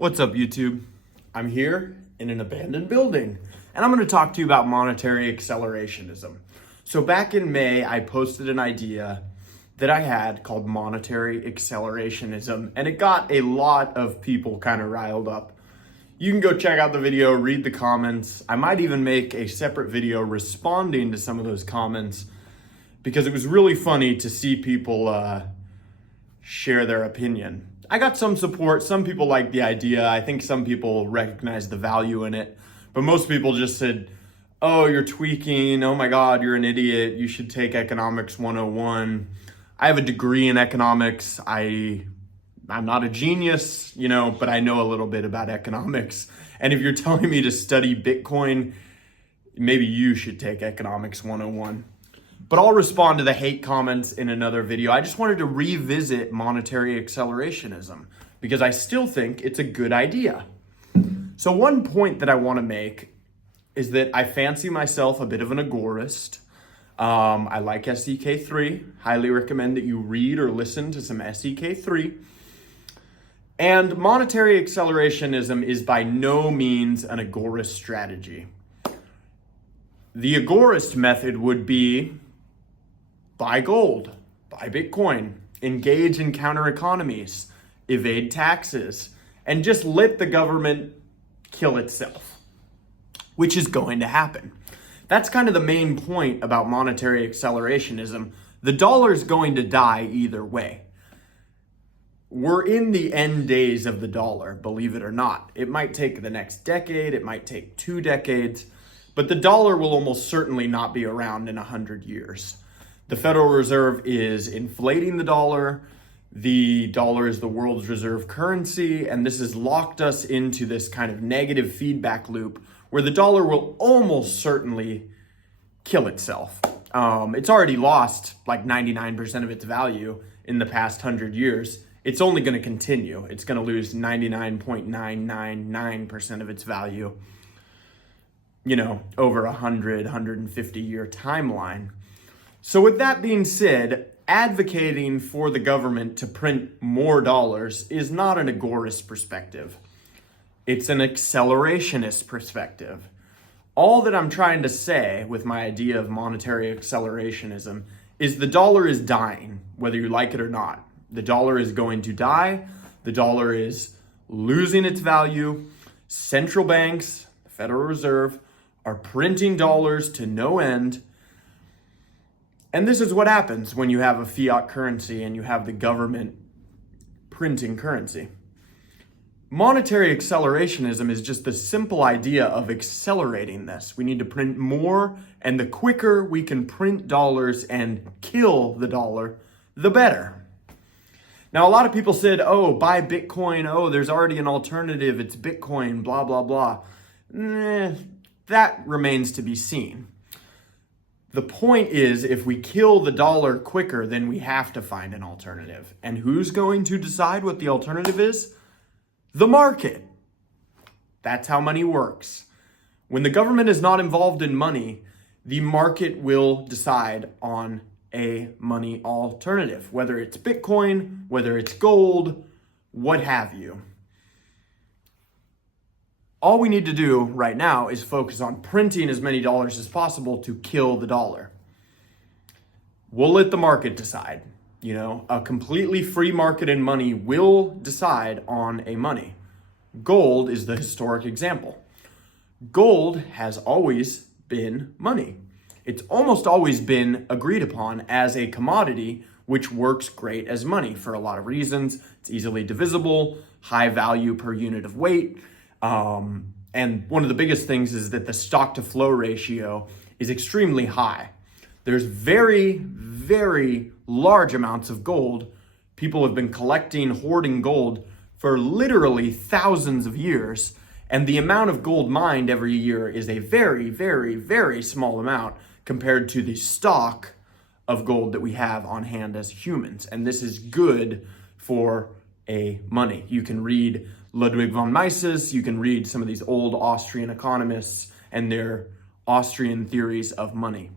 What's up, YouTube? I'm here in an abandoned building, and I'm going to talk to you about monetary accelerationism. So back in May, I posted an idea that I had called monetary accelerationism, and it got a lot of people kind of riled up. You can go check out the video, read the comments. I might even make a separate video responding to some of those comments because it was really funny to see people share their opinion. I got some support. Some people liked the idea. I think some people recognized the value in it. But most people just said, oh, you're tweaking. Oh my God, you're an idiot. You should take economics 101. I have a degree in economics. I'm not a genius, but I know a little bit about economics. And if you're telling me to study Bitcoin, maybe you should take economics 101. But I'll respond to the hate comments in another video. I just wanted to revisit monetary accelerationism because I still think it's a good idea. So one point that I want to make is that I fancy myself a bit of an agorist. I like SEK3. Highly recommend that you read or listen to some SEK3. And monetary accelerationism is by no means an agorist strategy. The agorist method would be buy gold, buy Bitcoin, engage in counter economies, evade taxes, and just let the government kill itself, which is going to happen. That's kind of the main point about monetary accelerationism. The dollar is going to die either way. We're in the end days of the dollar, believe it or not. It might take the next decade, it might take 2 decades, but the dollar will almost certainly not be around in 100 years. The Federal Reserve is inflating the dollar. The dollar is the world's reserve currency, and this has locked us into this kind of negative feedback loop where the dollar will almost certainly kill itself. It's already lost like 99% of its value in the past 100 years. It's only going to continue. It's going to lose 99.999% of its value, over 150 year timeline. So with that being said, advocating for the government to print more dollars is not an agorist perspective. It's an accelerationist perspective. All that I'm trying to say with my idea of monetary accelerationism is the dollar is dying, whether you like it or not. The dollar is going to die. The dollar is losing its value. Central banks, the Federal Reserve, are printing dollars to no end. And this is what happens when you have a fiat currency and you have the government printing currency. Monetary accelerationism is just the simple idea of accelerating this. We need to print more, and the quicker we can print dollars and kill the dollar, the better. Now, a lot of people said, oh, buy Bitcoin. Oh, there's already an alternative. It's Bitcoin, blah, blah, blah. That remains to be seen. The point is, if we kill the dollar quicker, then we have to find an alternative. And who's going to decide what the alternative is? The market. That's how money works. When the government is not involved in money, the market will decide on a money alternative, whether it's Bitcoin, whether it's gold, what have you. All we need to do right now is focus on printing as many dollars as possible to kill the dollar. We'll let the market decide. A completely free market in money will decide on a money. Gold is the historic example. Gold has always been money. It's almost always been agreed upon as a commodity, which works great as money for a lot of reasons. It's easily divisible, high value per unit of weight. And one of the biggest things is that the stock to flow ratio is extremely high. There's very, very large amounts of gold. People have been hoarding gold for literally thousands of years. And the amount of gold mined every year is a very, very, very small amount compared to the stock of gold that we have on hand as humans. And this is good for money. You can read Ludwig von Mises, you can read some of these old Austrian economists and their Austrian theories of money.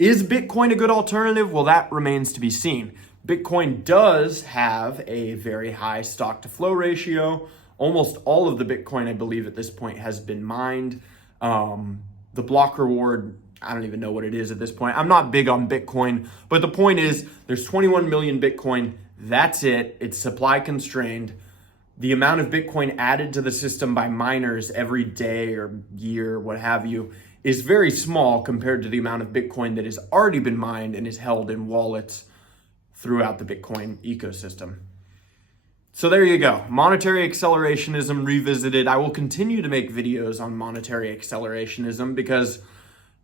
Is Bitcoin a good alternative? Well, that remains to be seen. Bitcoin does have a very high stock to flow ratio. Almost all of the Bitcoin, I believe, at this point has been mined. The block reward, I don't even know what it is at this point. I'm not big on Bitcoin, but the point is there's 21 million Bitcoin. That's it. It's supply constrained. The amount of Bitcoin added to the system by miners every day or year, what have you, is very small compared to the amount of Bitcoin that has already been mined and is held in wallets throughout the Bitcoin ecosystem. So there you go. Monetary accelerationism revisited. I will continue to make videos on monetary accelerationism because,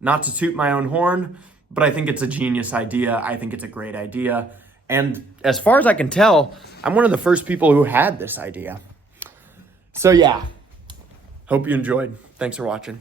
not to toot my own horn, but I think it's a genius idea. I think it's a great idea. And as far as I can tell, I'm one of the first people who had this idea. So yeah, hope you enjoyed. Thanks for watching.